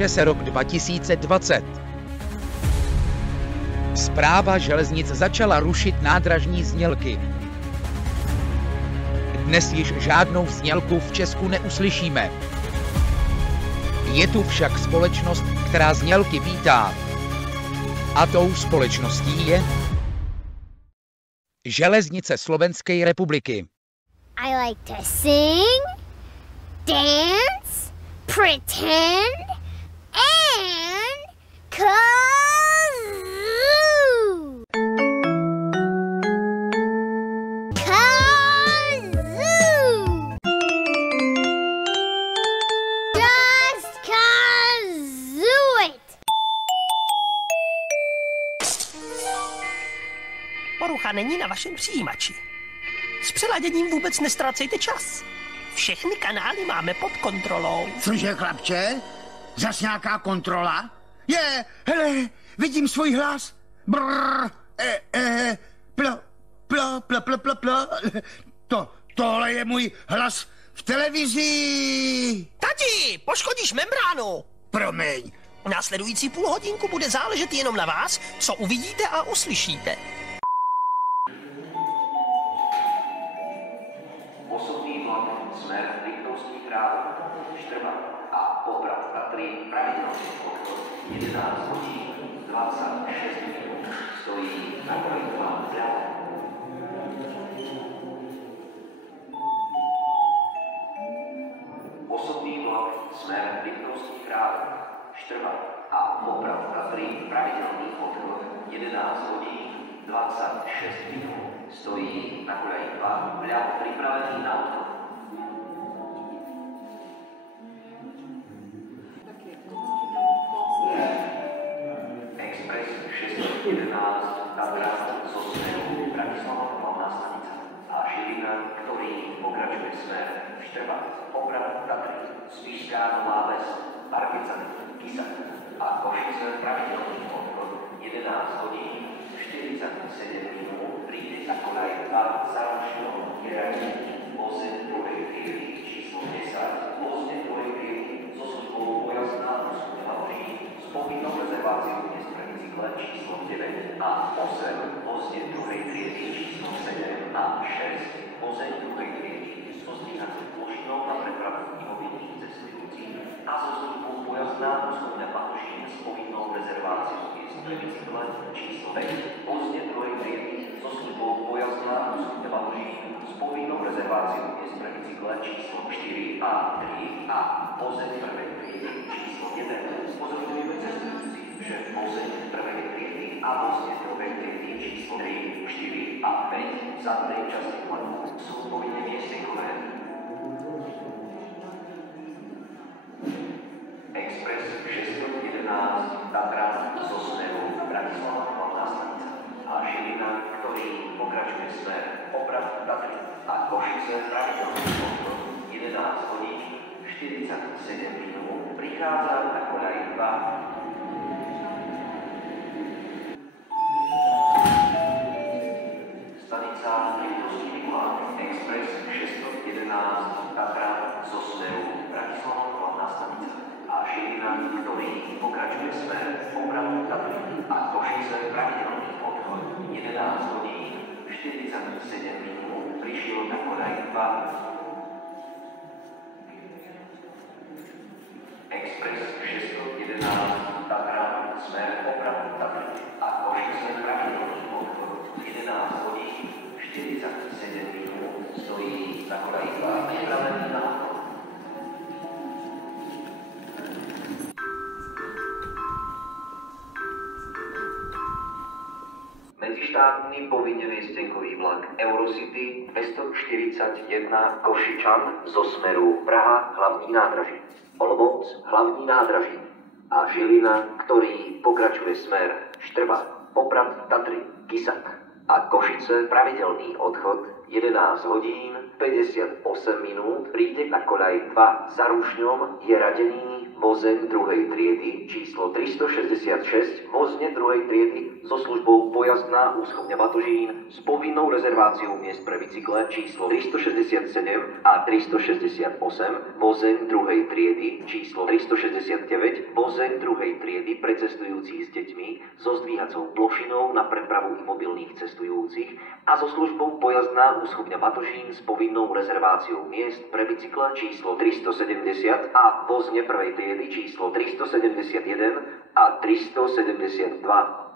Píše se rok 2020. Správa železnic začala rušit nádražní znělky. Dnes již žádnou znělku v Česku neuslyšíme. Je tu však společnost, která znělky vítá. A tou společností je Železnice Slovenskej republiky. I like to sing, dance, pretend, and kazoo. Kazoo. Just kazoo it. Porucha není na vašem přijímači. S přeladěním vůbec nestrácejte čas. Všechny kanály máme pod kontrolou. Cože, chlapče? Zas nějaká kontrola? Hele, vidím svůj hlas. Brrr, plo. Tohle je můj hlas v televizi. Tati, poškodíš membránu. Promiň. Následující půl hodinku bude záležet jenom na vás, co uvidíte a uslyšíte. Osobný vlak smer Liptovský Králov, Štrba a Poprad Tatry pravidelný odchod 11 hodín 26 minút stojí na koleji 2 vľavo. Osobný vlak smer Liptovský Králov, Štrba a Poprad Tatry pravidelný odchod 11 hodín 26 minút stojí na koleji 2 vľavo pripravený na odchod. Express 611 Tatra zo smeru Bratislava hlavná stanica a Žilina, ktorý pokračuje smer Štrba, Poprad Tatry, Spišská Nová Ves, Pardubice, Kysak a Košice pravidelný odchod 11 hodín 47 minút príde na kolaj 2 za Rušnou Jerajne, voze druhej triedy číslo 10, vozne druhej triedy so službou pojazdná ústupná loží s povinnou rezerváciou dnes pre bicykle číslo 9 a 8, vozne druhej triedy číslo 7 a 6, voze druhej triedy so zdvíhacou plošinou na prepravu neobytných cestujúcich a so službou pojazdná ústupná loží s povinnou rezerváciou dnes pre bicykle číslo 5, vozne druhej triedy so službou pojazdná ústupná loží s povinnou rezerváciou dnes pre bicykle číslo 4 a 3 a voze prvej triedy číslo 1. Upozorňujeme cestujúcich, že voze prvej triedy a vozne druhej triedy číslo 3, 4 a 5 za tej časti vlaku sú povinne miestnikové. Express 611 Tatra zo smeru Bratislava hlavná stanica a Žilina, ktorý pokračuje smer Poprad Tatry a Košice pravidelný odchod 11 hodín 47 minút prichádza na koľaji 2. Stanica Liptovský Mikulák, Express 611 Tatra zo smeru Bratislava hlavná stanica a Žilina, ktorý pokračuje smer Poprad Tatry a Košice pravidelný odchod 11 hodín 47 minút prišiel na koľaj 2. Express 611 Tatra smer Poprad Tatry a Košice pravidelný odchod 11 hodín 47 minút stojí na koľaji 2 pripravený na odchod. Medzištátny povinne viestenkový vlak Eurocity 241 Košičan zo smeru Praha hlavní nádraží, Olomouc hlavní nádraží a Žilina, ktorý pokračuje smer Štrba, Poprad Tatry, Kysak a Košice pravidelný odchod 11 hodín 58 minút príde na koľaj 2 za Rušňom je radený vozeň druhej triedy číslo 366 vozne druhej triedy so službou pojazdná úschovňa Batožín s povinnou rezerváciou miest pre bicykle číslo 367 a 368, vozeň druhej triedy číslo 369, vozeň druhej triedy pre cestujúcich s deťmi so zdvíhacou plošinou na prepravu imobilných cestujúcich a so službou pojazdná úschovňa Batožín s povinnou rezerváciou miest pre bicykle číslo 370 a vozne prvej triedy číslo 371 a 372.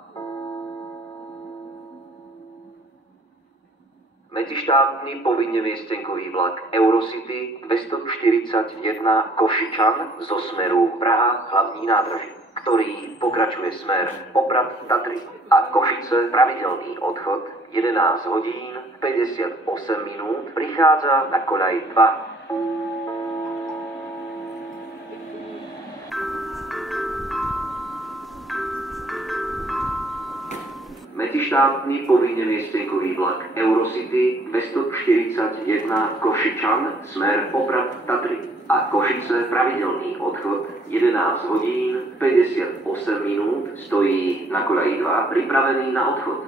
Medzištátny povinne miestenkový vlak Eurocity 241 Košičan zo smeru Praha hlavní nádraží, ktorý pokračuje smer Poprad Tatry a Košice pravidelný odchod 11 hodín 58 minút prichádza na koľaj 2. Medzištátny povinne miestenkový vlak Eurocity 241 Košičan smer Poprad Tatry a Košice pravidelný odchod 11 hodín 58 minút stojí na koľaji 2 pripravený na odchod.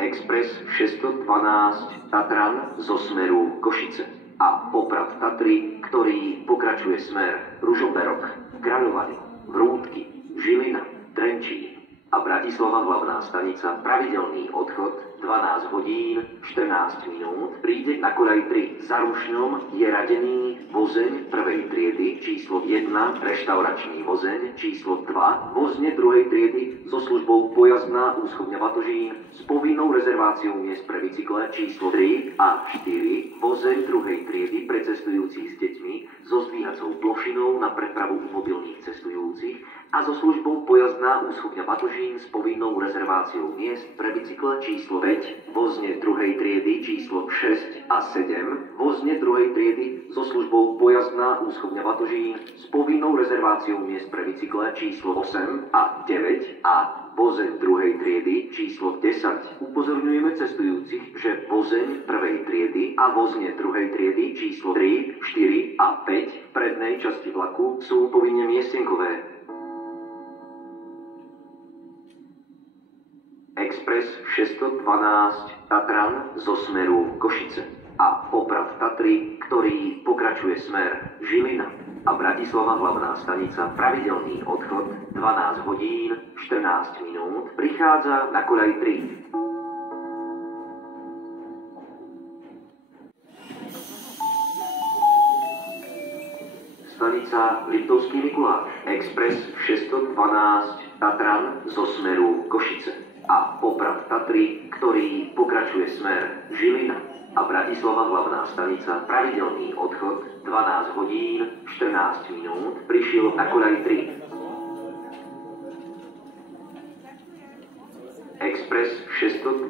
Express 612 Tatran zo smeru Košice a Poprad Tatry, ktorý pokračuje smer Ružomberok, Kráľovany, Vrútky, Žilina, Trenčín a Bratislava hlavná stanica pravidelný odchod 12 hodín 14 minút príde na koľaj 3. Za Rušňom je radený vozeň prvej triedy číslo 1, reštauračný vozeň číslo 2, vozne druhej triedy so službou pojazdná úschovňa Batožín s povinnou rezerváciou miest pre bicykle číslo 3 a 4, vozeň druhej triedy pre cestujúcich s deťmi so zdvíhacou plošinou na prepravu mobilných cestujúcich a so službou pojazdná úschovňa Batožín s povinnou rezerváciou miest pre bicykle číslo 5, vozne druhej triedy číslo 6 a 7, vozne druhej triedy so službou pojazdná úschovňa Batožín s povinnou rezerváciou miest pre bicykle číslo 8 a 9 a vozeň druhej triedy číslo 10. Upozorňujeme cestujúcich, že vozeň prvej triedy a vozne druhej triedy číslo 3, 4 a 5 v prednej časti vlaku sú povinne miestenkové. Express 612 Tatran zo smeru Košice a Poprad Tatry, ktorý pokračuje smer Žilina a Bratislava hlavná stanica pravidelný odchod 12 hodín 14 minút prichádza na koľaj 3. Stanica Liptovský Mikuláš, Express 612 Tatran zo smeru Košice a Poprad Tatry, ktorý pokračuje smer Žilina a Bratislava hlavná stanica pravidelný odchod 12 hodín 14 minút prišiel na koľaj 3. Express 612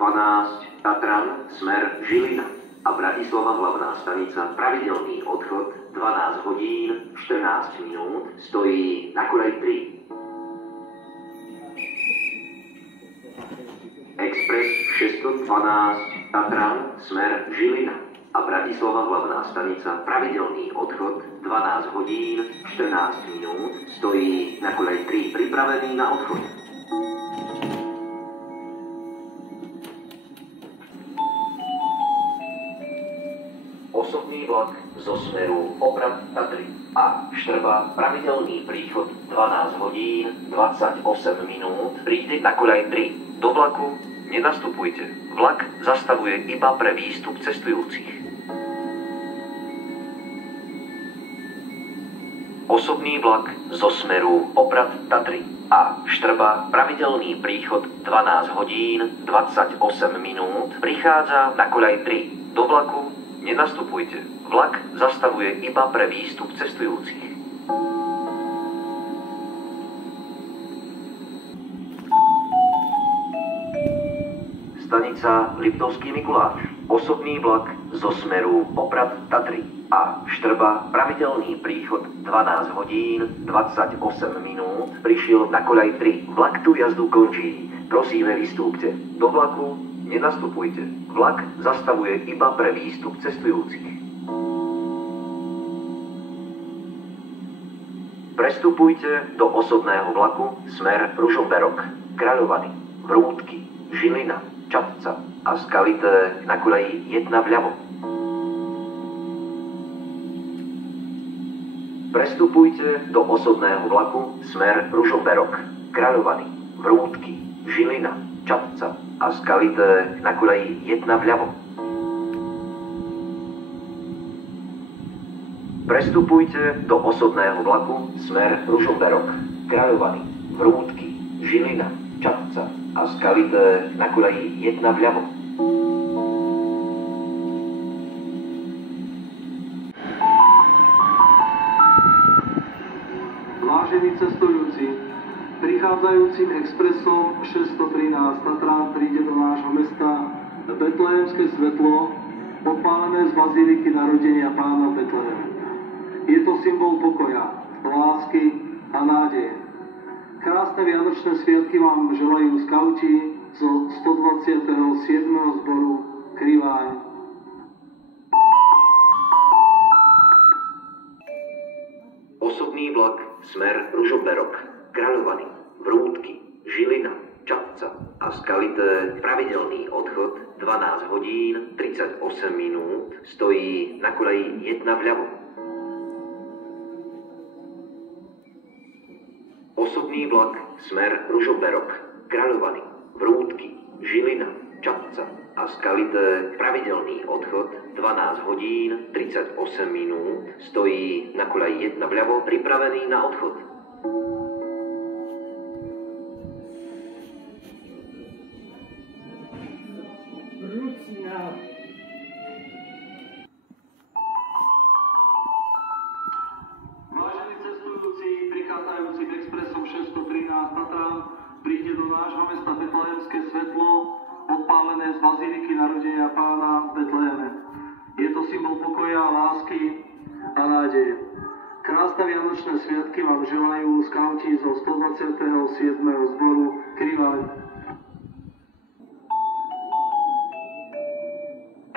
Tatran smer Žilina a Bratislava hlavná stanica pravidelný odchod 12 hodín 14 minút stojí na koľaj 3. Express 612 Tatran smer Žilina a Bratislava hlavná stanica pravidelný odchod 12 hodín 14 minút stojí na koľaj 3 pripravený na odchod. Osobný vlak zo smeru Poprad Tatry a Štrba pravidelný príchod 12 hodín 28 minút príde na koľaj 3. Do vlaku nenastupujte. Vlak zastavuje iba pre výstup cestujúcich. Osobný vlak zo smeru Poprad Tatry a Štrba pravidelný príchod 12 hodín 28 minút prichádza na koľaj 3. Do vlaku nenastupujte. Vlak zastavuje iba pre výstup cestujúcich. Stanica Liptovský Mikuláš, osobný vlak zo smeru Poprad Tatry a Štrba pravidelný príchod 12 hodín 28 minút prišiel na koľaj 3. Vlak tú jazdu končí. Prosíme, vystúpte. Do vlaku nenastupujte. Vlak zastavuje iba pre výstup cestujúcich. Prestupujte do osobného vlaku smer Ružomberok, Kráľovany, Vrútky, Žilina, Čadca a Skalité na koleji 1 vľavo. Prestupujte do osobného vlaku smer Ružomberok, Kráľovany, Vrútky, Žilina, Čadca a Skalité na koleji 1 vľavo. Prestupujte do osobného vlaku smer Ružomberok, Kráľovany, Vrútky, Žilina, Čadca a Skalité na koleji 1 vľavo. Vážení cestujúci, prichádzajúcim expresom 613 Tatran príde do nášho mesta Betlehemské svetlo, odpálené z bazíliky narodenia Pána Betlehem. Je to symbol pokoja, lásky a nádeje. Krásne vianočné sviatky vám želajú skauti zo 127. zboru Kriváň. Osobný vlak smer Ružomberok, Kráľovany, Vrútky, Žilina, Čadca a Skalité, pravidelný odchod 12 hodín 38 minút, stojí na koleji 1 vľavo. Osobný vlak smer Ružomberok, Kráľovany, Vrútky, Žilina, Čadca a Skalité, pravidelný odchod 12 hodín 38 minút, stojí na koleji 1 vľavo, pripravený na odchod. Vážení cestujúci, prichádzajúcim expresom 613 Tatran príde do nášho mesta Betlehemské svetlo, odpálené z bazíliky narodenia Pána v Betleheme. Je to symbol pokoja, lásky a nádeje. Krásne vianočné sviatky vám želajú skauti zo 127. zboru Kriváň.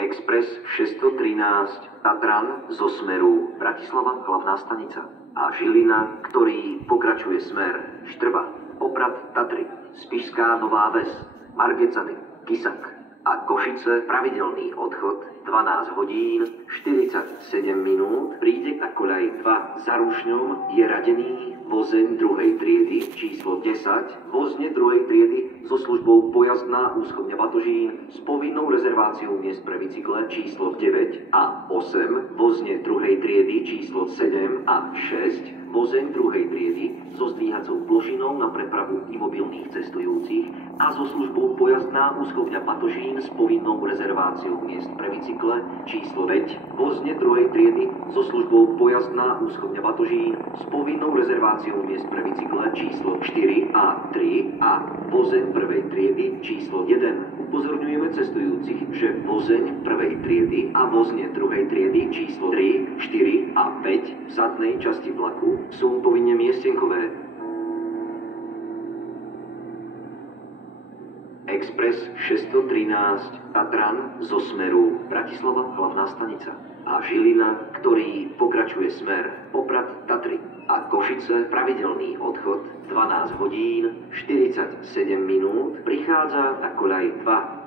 Expres 613 Tatran zo smeru Bratislava hlavná stanica a Žilina, ktorý pokračuje smer Štrba, Oprad, Tatry, Spišská Nová Ves, Margecany, Kisak a Košice, pravidelný odchod 12 hodín 47 minút, príde na koľaj 2 za Rušňom, je radený vozeň 2. triedy číslo 10, vozne 2. triedy so službou pojazdná úschodňa Batožín s povinnou rezerváciou miest pre bicykle číslo 9 a 8, vozne 2. triedy číslo 7 a 6, vozeň 2. triedy so zdvíhacou plošinou na prepravu imobilných cestujúcich a so službou pojazdná úschodňa Batožín s povinnou rezerváciou miest pre bicykle číslo 5, vozne 2. triedy so službou pojazdná úschodňa Batožín s povinnou rezerváciou miest pre bicykle číslo 4 a 3 a vozeň 1. triedy číslo 1. Upozorňujeme cestujúcich, že vozeň 1. triedy a vozne 2. triedy číslo 3, 4 a 5 v zadnej časti vlaku sú povinne miestenkové. Expres 613 Tatran zo smeru Bratislava hlavná stanica a Žilina, ktorý pokračuje smer Oprad, Tatry a Košice, pravidelný odchod 12 hodín 47 minút, prichádza na koľaj 2.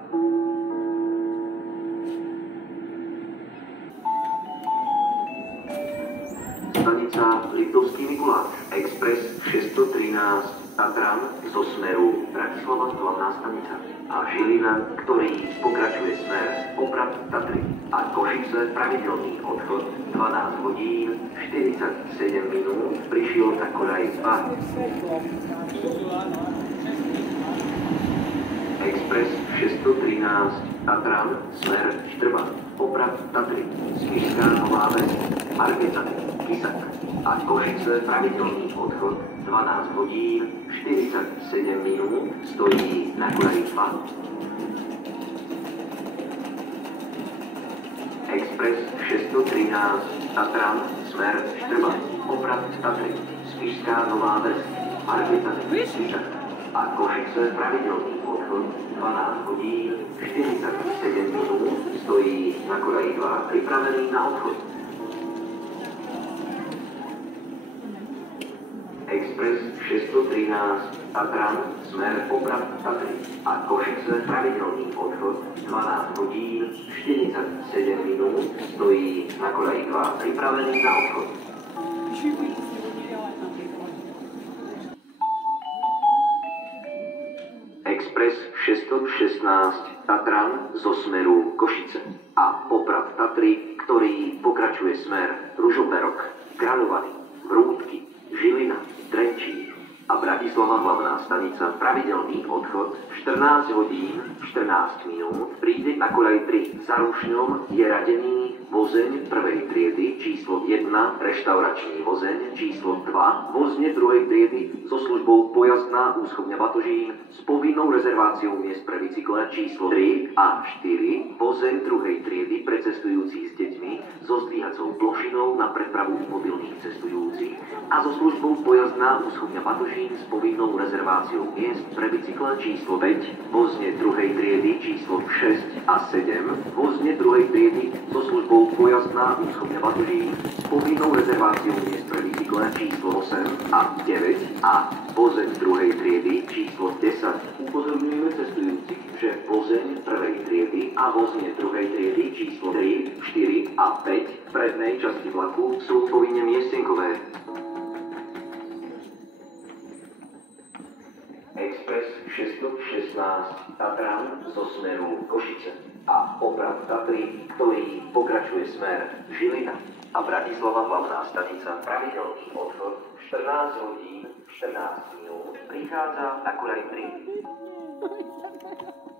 Stanica Liptovský Mikuláš, Expres 613 Tatran zo smeru Bratislava hlavná stanica a Žilina, ktorý pokračuje smer Oprad, Tatry a Košice, pravidelný odchod 12 hodín 47 minút, prišiel na koľaj 2. Expres 613 Tatran, smer Štrba, Oprad, Tatry, Spišská Nová Ves, Margecany, Kisak a Košice, pravidelný odchod 12 hodín 47 minút, stojí na koľaj 2. Expres 613 Tatran, smer Štrba, Oprad, Tatry, Spišská Nová Ves, Margecany, Kisak a Košice, pravidelný odchod 12 hodín 47 minút, stojí na koľaj 2, pripravený na odchod. Express 613 Tatran, smer Poprad Tatry a Košice pravidelný odchod 12 hodín 47 minút stojí na koleji 2 pripravený na odchod. Express 616 Tatran zo smeru Košice a Poprad Tatry, ktorý pokračuje smer Ružomberok, Kráľovany, Vrútky, Žilina, Trenčín a Bratislava hlavná stanica pravidelný odchod 14 hodín 14 minút príde na koľaj 3. Za Rušňom je radený vozeň prvej triedy číslo 1, reštauračný vozeň číslo 2, vozne druhej triedy so službou pojazdná úschovňa Batožín s povinnou rezerváciou miest pre bicykle číslo 3 a 4, vozeň druhej triedy pre cestujúcich s deťmi so zdvíhacou plošinou na prepravu mobilných cestujúcich a so službou pojazdná úschovňa Batožín s povinnou rezerváciou miest pre bicykle číslo 5, vozne druhej triedy číslo 6 a 7, vozne druhej triedy so službou pojazdná úschovňa Batožín s povinnou rezerváciou miest pre bicykle číslo 8 a 9 a vozeň druhej triedy číslo 10. Upozorňujeme cestujúcich, že vozeň prvej triedy a vozne druhej triedy číslo 3, 4 a 5 v prednej časti vlaku sú povinne miestenkové. Express 616 Tatran zo smeru Košice a Poprad Tatry, ktorý pokračuje smer Žilina a Bratislava hlavná stanica pravidelný odchod 14 hodín 14 minút prichádza na koľaj 3.